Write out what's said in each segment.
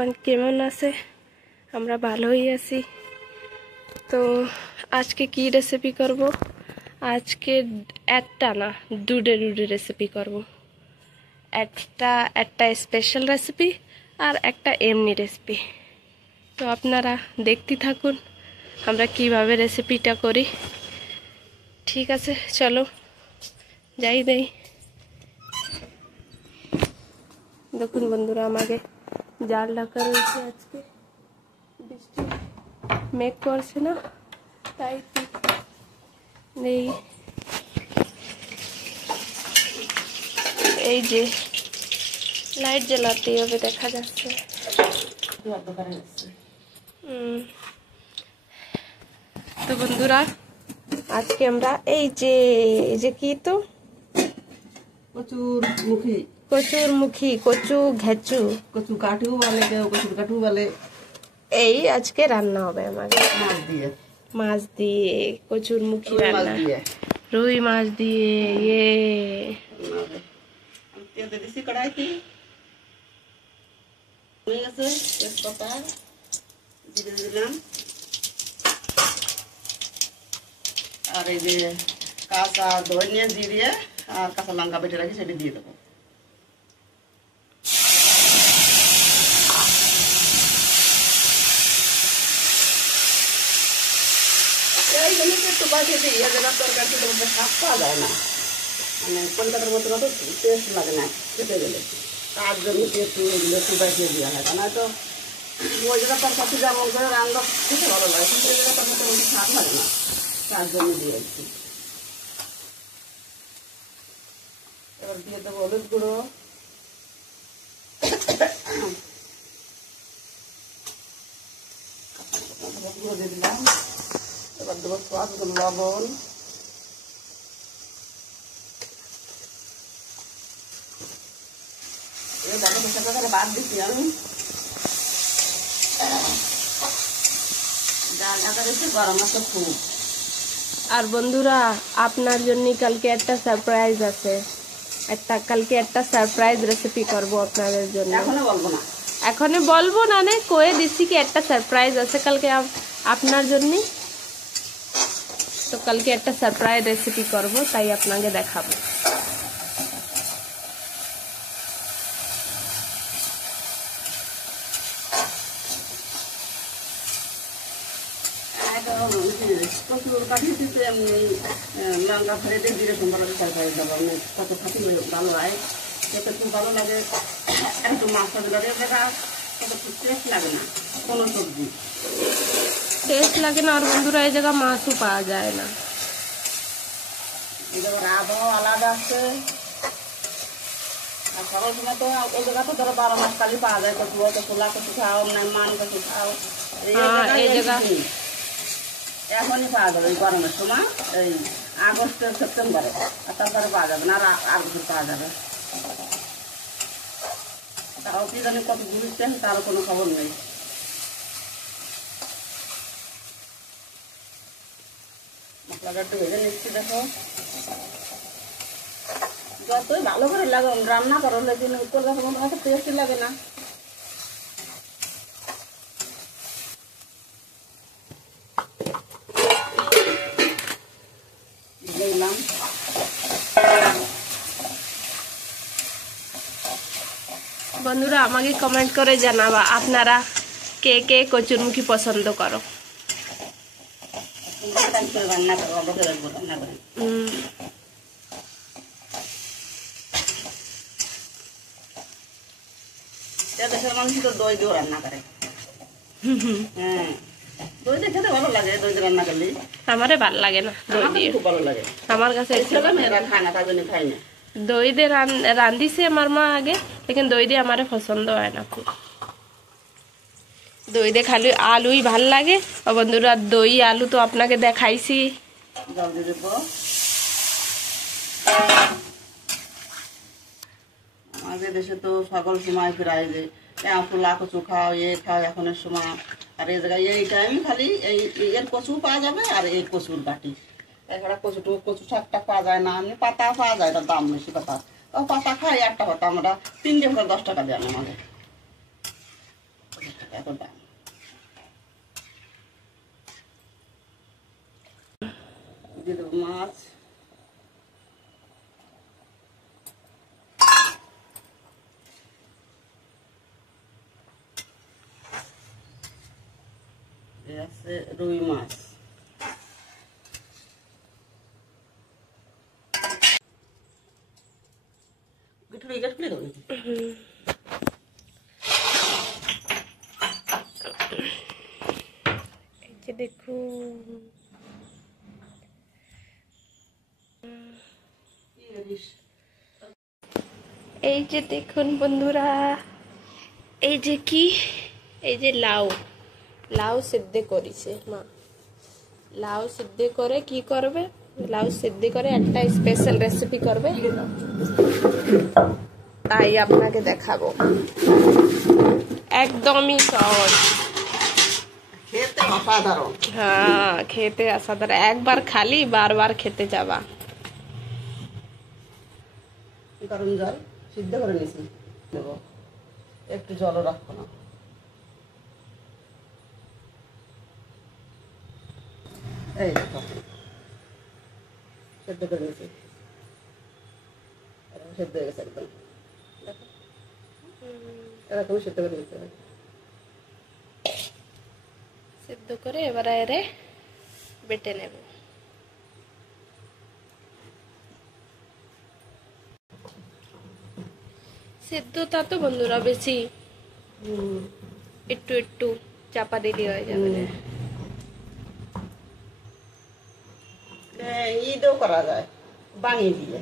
Comment কেমন আছে। আমরা ভালোই আছি। তো আজকে কি রেসিপি করব? আজকে একটা না দুটো রেসিপি করব। একটা স্পেশাল রেসিপি আর একটা এমনি রেসিপি। তো আপনারা দেখতে থাকুন আমরা কিভাবে রেসিপিটা করি। ঠিক আছে, চলো যাই দেই। দেখুন বন্ধুরা, আমাকে জাল ঢাকা রয়েছে। আজকে বৃষ্টি মেঘ করছে না, তাই নেই। এই যে লাইট জ্বালাতে হবে, দেখা যাচ্ছে। তো বন্ধুরা, আজকে আমরা এই যে কি তো কচু ঘেঁচু, কচু কাঠু বলে, কেউ কচুর কাঠু বলে। এই আজকে রান্না হবে আমাদের মাছ দিয়ে কচুর মুখী রান্না, রুই মাছ দিয়ে। তেল দিছি কড়াইতে, হয়ে গেছে। তেজপাতা, জিরে দিলাম, আর এই যে কাঁচা ধনিয়া জিরে আর কাঁচা লঙ্কা বেটে রাখি সেটা দিয়ে দেবো। এই জিনিস একটু বাড়িয়ে দিই, এদের তরকারি স্বাদ পাওয়া যায় না, মানে কলকাতার মতো অত টেস্ট লাগে না খেতে গেলে। তার জন্য একটু এগুলো একটু বাড়িয়ে দেওয়া হয়। না তো ওই জায়গা তরকারি যেমন করে রান্না খেতে ভালো লাগে, কিন্তু ওই জায়গা তরকারি তেমন স্বাদ লাগে না, তার জন্য দিয়ে দিচ্ছি। এবার দিয়ে দেবো হলুদ গুঁড়ো, গুঁড়ো দিয়ে দিলাম। এবার দেবো স্বাদ লবণ, বাদ দিচ্ছি আমি। গরম মশলা খুব। আর বন্ধুরা, আপনার জন্য কালকে একটা সারপ্রাইজ আছে। কালকে একটা সারপ্রাইজ রেসিপি করব আপনাদের জন্য। এখনো বলবো না, কয়ে দিচ্ছি কি একটা সারপ্রাইজ আছে কালকে আপনার জন্য। তো কালকে একটা সারপ্রাইজ রেসিপি করব, তাই আপনাকে দেখাবো। কচুর কাঠি দিতে এমনি লঙ্কা ফেলে দিয়ে জিরে সম্পর্কে তরকারি দেবো। কত খাতি ভালো হয়, যাতে খুব ভালো লাগে। একটু মাছ লাগে, দেখা কত টেস্ট লাগে না কোনো সবজি, টেস্ট লাগে না। আর বন্ধুরা, এই জায়গা মাছও পাওয়া যায় না, এই জায়গার আবহাওয়া আলাদা আছে। আর সকাল সময় তো এই জায়গা তো ধরো 12 মাস কালি পাওয়া যায়। কচু হয়তো খোলা কচু খাও, না মান কচু খাও, এই জায়গা এখনই পাওয়া যাবে। এই গরমের সময় এই আগস্ট সেপ্টেম্বরে, আর তারপরে পাওয়া যাবে না, আর বছর পাওয়া যাবে। তাও কি জানি কত ঘুরছেন, তারও কোনো খবর নেই। মশলাটা একটু ভেজে নিচ্ছি। দেখো, যতই ভালো করে লাগে রান্না করো, লেকিন কলকাতার মতো অত টেস্টি লাগে না। দিলাম বন্ধুরা, আমাকে কমেন্ট করে জানাবা আপনারা কে কে কচুরমুখী পছন্দ করো। রান্না করবো, রান্না করি। দেশের মানুষ তো দই দিয়েও রান্না করে। হ্যাঁ, দই দিয়ে খেতে ভালো লাগে। দই দিয়ে রান্না করলে আমারে ভালো লাগে না, দই দিয়ে খুব ভালো লাগে। আমার কাছে মেয়েরা খায় না, তার জন্য খাই না। দই দিয়ে রান্ধিছে আমার মা আগে, লেকিন দই দিয়ে আমার পছন্দ হয় না খুব। দই দিয়ে খালি আলুই ভাল লাগে। ও বন্ধুরা, দই আলু তো আপনাকে দেখাইছি। জল দিয়ে দেবো। আমাদের দেশে তো সকল সময় প্রায় যে ফুলা কচু খাও, খাও এখনের সময়। আর এই জায়গায় এই টাইম খালি এর কচু পাওয়া যাবে, আর এই কচুর বাটি। এছাড়া কচু শাকটা পাওয়া যায় না, এমনি পাতা পাওয়া যায়, তার দাম বেশি। পাতা খাই, একটা পাতা আমরা 3 টাকা 10 টাকা দেন আমাদের। মাছ, আছে রুই মাছ, দেখুন এই যে দেখুন বন্ধুরা, এই যে কি, এই যে লাউ লাউ সিদ্ধ করেছে মা। লাউ সিদ্ধ করে কি করবে, লাউ সিদ্ধ করে একটা স্পেশাল রেসিপি করবে, তাই আপনাকে দেখাবো। একদমই সহজ, খেতে অসাধারণ। হ্যাঁ খেতে অসাধারণ, একবার খালি বারবার খেতে যাবা। গরম জল সিদ্ধ করে নিছি দেব, একটু জলও রাখবো না। এই দেখো সিদ্ধ করে নিছি, সিদ্ধ হয়ে গেছে একদম। দেখো এরকম সিদ্ধ করে নিতে হবে। সিদ্ধ করে এবার এরে বেটে নেব। সিদ্ধটা তো বন্ধুরা বেশি একটু একটু চাপা দিলে হয়ে যাবে না। ঈদও করা যায় বাঙি দিয়ে,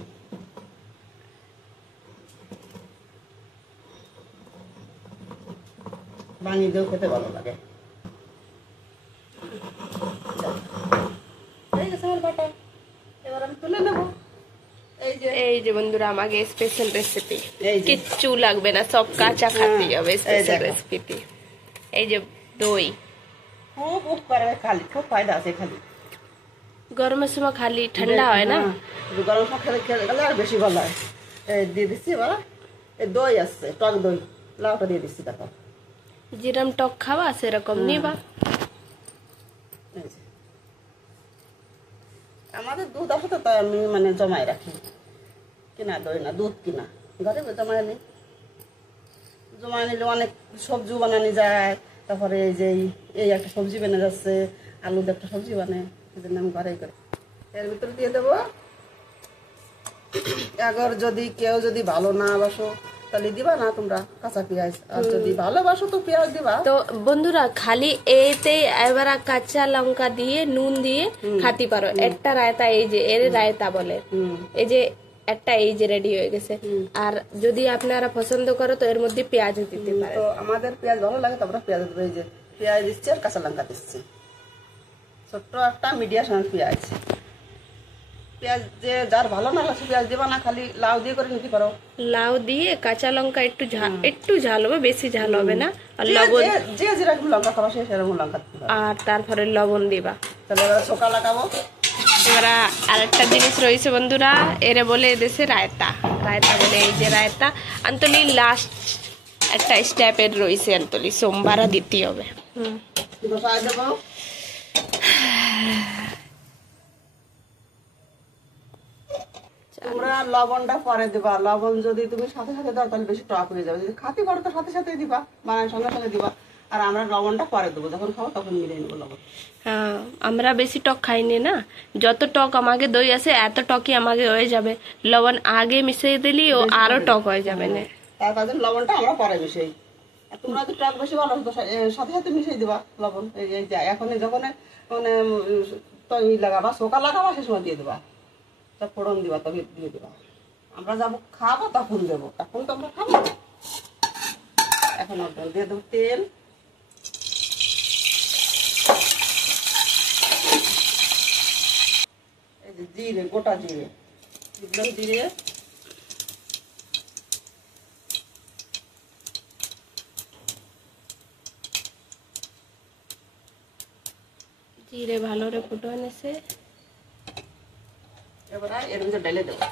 বাঙি দিয়েও খেতে ভালো লাগে। এবার আমি তুলে নেবো। এই যে বন্ধুরা আমাকে স্পেশাল রেসিপি, এই যে। কিচ্ছু লাগবে না, সব কাঁচা খাতে হবে এই স্পেশাল দেখো। রেসিপিতে। এই যে দই, খুব উপকার খালি, খুব ফায়দা আছে খালি। গরমের সময় খালি ঠান্ডা হয় না, হ্যাঁ, গরম সময় খেলে খেলে আর বেশি ভালো হয়। এই দিয়ে দিচ্ছি এবার, এই দই আসছে টক দই, লাউটা দিয়ে দিচ্ছি দেখো। যেরকম টক খাওয়া সেরকম নিবা। এই যে। আমাদের দুধ আছে তো, তাই আমি মানে জমাই রাখি, কিনা দই না, দুধ কিনা, ঘরে জমাই নিই। জমাই নিলে অনেক সবজি বানানো যায়। তারপরে এই যে এই একটা সবজি বানা যাচ্ছে, আলু দিয়ে একটা সবজি বানে, এই জন্য আমি ঘরেই করি। এর ভিতরে দিয়ে দেবো। এবার যদি কেউ যদি ভালো না বাসো তাহলে দিবা না তোমরা কাঁচা পেঁয়াজ, আর যদি ভালোবাসো তো পেঁয়াজ দিবা। তো বন্ধুরা খালি এতে এবার কাঁচা লঙ্কা দিয়ে নুন দিয়ে খাতে পারো। একটা রায়তা, এই যে এর রায়তা বলে, এই যে একটা এই যে রেডি হয়ে গেছে। আর যদি আপনারা পছন্দ করো তো এর মধ্যে পেঁয়াজ দিতে পারে। তো আমাদের পেঁয়াজ ভালো লাগে, তারপরে পেঁয়াজ দেবো। এই যে পেঁয়াজ দিচ্ছি আর কাঁচা লঙ্কা দিচ্ছি, ছোট্ট একটা মিডিয়াম সাইজ পেঁয়াজ। পেঁয়াজ যে যার ভালো না লাগে পেঁয়াজ দিবা না, খালি লাউ দিয়ে করে নিতে পারো। লাউ দিয়ে কাঁচা লঙ্কা একটু ঝাল হবে, বেশি ঝাল হবে না। আর লবণ, যে যেরকম লঙ্কা খাবা সে সেরকম লঙ্কা দিতে পারো। আর তারপরে লবণ দিবা। তাহলে এবার শোকা লাগাবো। এবার আরেকটা জিনিস রয়েছে বন্ধুরা, এরে বলে এদেশে রায়তা, রায়তা বলে। এই যে রায়তা আন্তলি লাস্ট একটা স্টেপের রয়েছে, আন্তলি সোমবার দিতে হবে। বসাই দেবো। তোমরা লবণটা পরে দিবা, লবণ যদি তুমি সাথে সাথে দাও তাহলে বেশি টক হয়ে যাবে। যদি খাতি করো তো সাথে সাথে দিবা, বানানোর সঙ্গে সঙ্গে দিবা। আর আমরা লবণটা পরে দেবো, যখন খাবো তখন মিলিয়ে নেবো লবণ। হ্যাঁ আমরা বেশি টক খাইনি না, যত টক আমাকে দই আছে এত টকই আমাকে হয়ে যাবে। লবণ আগে মিশিয়ে দিলি ও আরো টক হয়ে যাবে না। তারপর লবণটা আমরা পরে মিশাই। আর তোমরা যদি টক বেশি ভালো তো সাথে সাথে মিশিয়ে দিবা লবণ। এই যে এখন যখন মানে তৈরি লাগাবা, শোকা লাগাবা, সে সময় দিয়ে দিবা, তা ফোড়ন দিবা, তবে দিয়ে দিবা। আমরা যাবো খাবো তখন দেবো, এখন তো আমরা খাবো। এখন দিয়ে দেবো তেল, এই যে জিরে, গোটা জিরে, একদম জিরে, জিরে ভালো রে ফুটো এনেছে। এবার এর মধ্যে ঢেলে দেবো।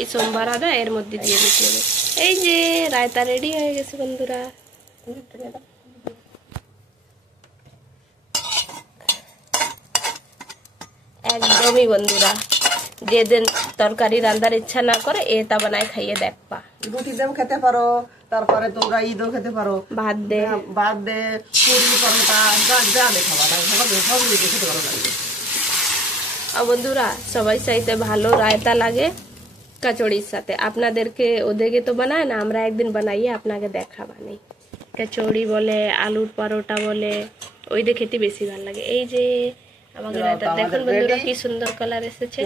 এই সোমবার আদা এর মধ্যে দিয়ে দিতে হবে। এই যে রায়তা রেডি হয়ে গেছে বন্ধুরা। একদম এরকমই বন্ধুরা, যেদিন তরকারি রান্নার ইচ্ছা না করে এটা বানায় খাইয়ে দেখবা। রুটি দেও খেতে পারো, তারপরে তোমরা ঈদও খেতে পারো, ভাত দে, পুরি পরোটা যা দেখাবা সব খেতে ভালো লাগবে। আর বন্ধুরা সবাই চাইতে ভালো রায়তা লাগে কচুরির সাথে। আপনাদেরকে ওদেরকে তো বানায় না, আমরা একদিন বানাইয়ে আপনাকে দেখা বানাই। কচুরি বলে, আলুর পরোটা বলে, ওই দিয়ে খেতে বেশি ভালো লাগে। এই যে আমাকে রায়তা দেখুন বন্ধুরা কি সুন্দর কালার এসেছে,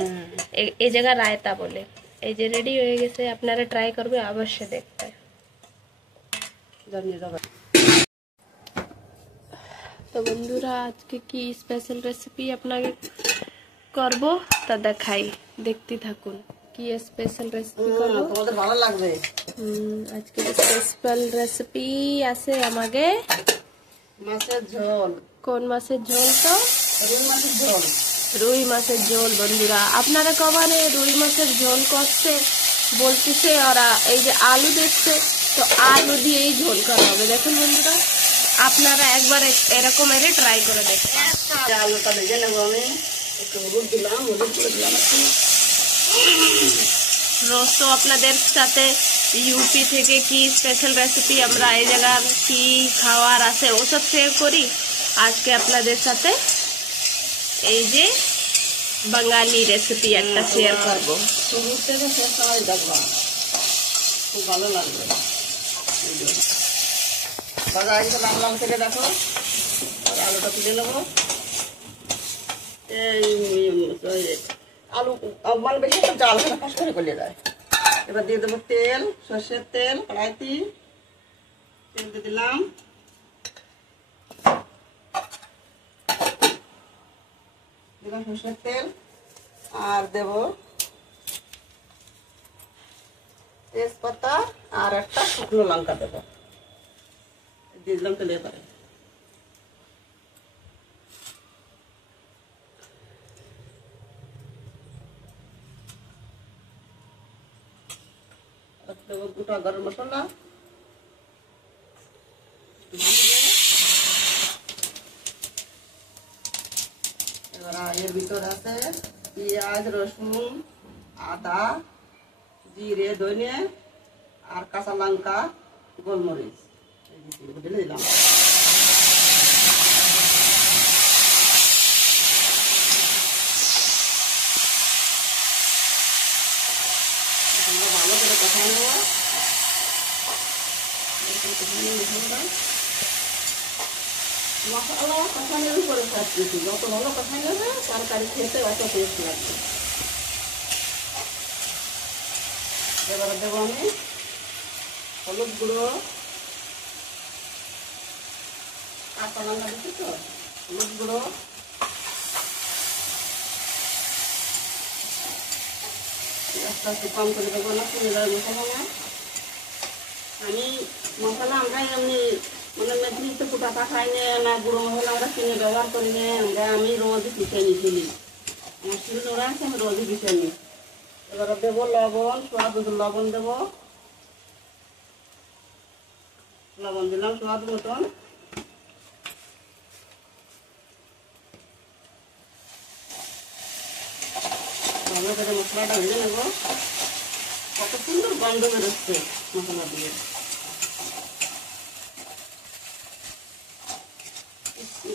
এই জায়গা রায়তা বলে। এই যে রেডি হয়ে গেছে, আপনারা ট্রাই করবে অবশ্যই দেখতে। তো বন্ধুরা আজকে কি স্পেশাল রেসিপি আপনাকে করব তা দেখাই, দেখতে থাকুন কি স্পেশাল রেসিপি করব, তোমাদের ভালো লাগবে। আজকে স্পেশাল রেসিপি আছে আমাকে মাছের ঝোল। কোন মাছের ঝোল? তো রুই মাছের ঝোল। রুই মাছের ঝোল বন্ধুরা, আপনারা কবারে রুই মাছের ঝোল করছে বলতেছে ওরা, এই যে আলু দেখছে তো আলু দিয়েই ঝোল করা হবে। দেখুন বন্ধুরা আপনারা একবার এরকম এর ট্রাই করে দেখুন। আলুটা ভেজে নেবো, আমি একটু হলুদ দিলাম, হলুদ করে দিলাম একটু। রোজ তো আপনাদের সাথে ইউপি থেকে কি স্পেশাল রেসিপি আমরা এই জায়গার কি খাওয়ার আছে ওসব শেয়ার করি। আজকে আপনাদের সাথে এই যে বাঙালি রেসিপি একটা শেয়ার করবো। শুরু থেকে শেষ সময় দেখবা, খুব ভালো লাগবে। দাদা আজকে লাল থেকে দেখো, আলুটা তুলে নেবো। আলু মানে বেশি একটু জাল করে ফাঁস করে গলিয়ে যায়। এবার দিয়ে দেবো তেল, সর্ষের তেল কড়াইতে তেল দিয়ে দিলাম। দিলাম সর্ষের তেল, আর দেব তেজপাতা আর একটা শুকনো লঙ্কা দেবো, দিয়ে দিলাম তেলে। এবারে দেবো গোটা গরম মশলা, এবার এর ভিতরে আছে পেঁয়াজ, রসুন, আদা, জিরে, ধনে আর কাঁচা লঙ্কা, গোলমরিচ ঢেলে দিলাম। ভালো করে কষাই নেবো। মশলা কষানোর উপরে সব কিছু, যত ভালো কষাই নেবে তরকারি খেতে অত টেস্ট লাগবে। এবারে দেবো আমি হলুদ গুঁড়ো, কাঁচা লঙ্কা দিচ্ছি তো, হলুদ গুঁড়ো, একটা একটু কম করে দেবো না, কিনে দেওয়ার মশলা না। আমি মশলা আমরা এমনি মানে মেথিতে ফুটাটা খাই না, গুঁড়ো মশলা আমরা কিনে ব্যবহার করি না, আমি রোজই পিছিয়ে নিই তুলি, আমার শিল নোড়া আছে আমি রোজই পিছিয়ে নিই। এবারে দেবো লবণ, স্বাদ লবণ দেবো, লবণ দিলাম স্বাদ মতন। ভালো করে মশলাটা ভেজে নেবো। কত সুন্দর গন্ধ বেরোচ্ছে মশলা দিয়ে,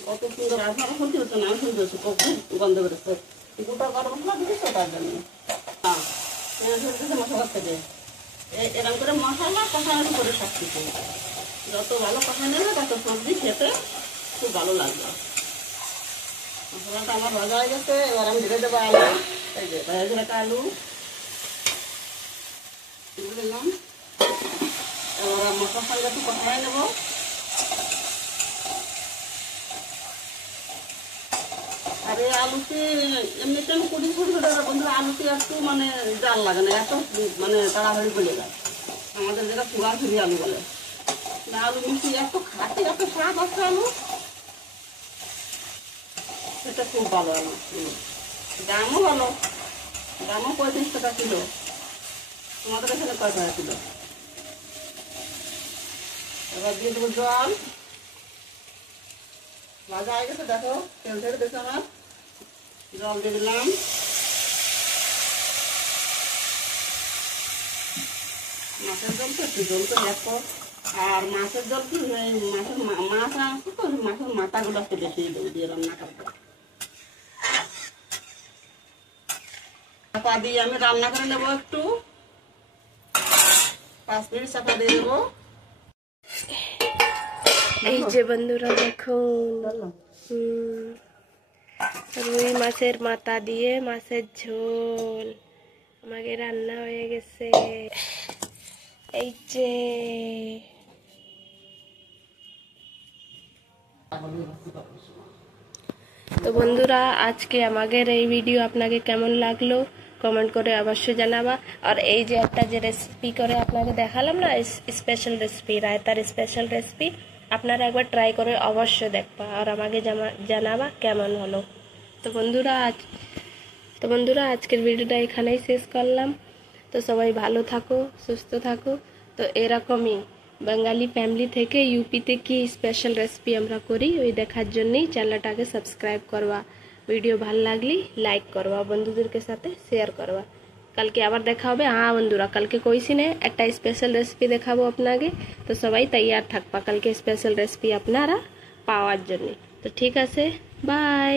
কত সুন্দর। আপনারা শুনতে হচ্ছে না, আমি শুনতে হচ্ছে খুব গন্ধ বেরোচ্ছে। গোটা গরম মশলা দিয়েছে তার জন্য মশলা থেকে এরকম করে মশলা কষানোর করে সব কিছু যত ভালো কষা নেবে তত সবজি খেতে খুব ভালো লাগবে। মশলাটা আমার ভাজা হয়ে গেছে, এবার আমি ঢেলে দেবো আলু। এই যে ভেজে রাখা আলু দিলাম। এবার মশলার সঙ্গে একটু কষাই নেবো। আর এই আলুতে এমনিতে আমি কুড়ি বন্ধুরা আলুতে একটু মানে জাল লাগে না, এত মানে তাড়াতাড়ি গলে যায়। আমাদের যেটা সুগার ফ্রি আলু বলে, আলু মিষ্টি এত খাটে, এত স্বাদ আছে আলু, সেটা খুব ভালো আলু। দামও ভালো, দামও 35 টাকা কিলো। তোমাদের এখানে কয় টাকা কিলো? এবার দিয়ে দেবো জল। ভাজা হয়ে গেছে দেখো, তেল ছেড়ে দিয়েছে আমার, জল দিয়ে দিলাম। মাছের জল তো একটু জল করে দেখো। আর মাছের জল কি মাছের মাথাগুলো একটু বেশি দিয়ে রান্না করবো। চাপা দিয়ে আমি রান্না করে নেবো একটু, 5 মিনিট চাপা দিয়ে দেবো। এই যে বন্ধুরা দেখুন, রুই মাছের মাথা দিয়ে মাছের ঝোল আমাকে রান্না হয়ে গেছে। এই যে তো বন্ধুরা, আজকে আমাদের এই ভিডিও আপনাকে কেমন লাগলো কমেন্ট করে অবশ্যই জানাবা। আর এই যে একটা যে রেসিপি করে আপনাকে দেখালাম না, স্পেশাল রেসিপি, রায়তার স্পেশাল রেসিপি, আপনারা একবার ট্রাই করে অবশ্যই দেখবা আর আমাকে জানাবা কেমন হলো। তো বন্ধুরা আজকের ভিডিওটা এখানেই শেষ করলাম। তো সবাই ভালো থাকো, সুস্থ থাকো। তো এরকমই বাঙালি ফ্যামিলি থেকে ইউপিতে কি স্পেশাল রেসিপি আমরা করি ওই দেখার জন্যই চ্যানেলটাকে সাবস্ক্রাইব করবা। ভিডিও ভালো লাগলে লাইক করবা, বন্ধুদেরকে সাথে শেয়ার করবা। কালকে আবার দেখা হবে। হ্যাঁ বন্ধুরা, কালকে কইছি না একটা স্পেশাল রেসিপি দেখাবো আপনাকে, তো সবাই তৈয়ার থাকবা কালকে স্পেশাল রেসিপি আপনারা পাওয়ার জন্য। তো ঠিক আছে, বাই।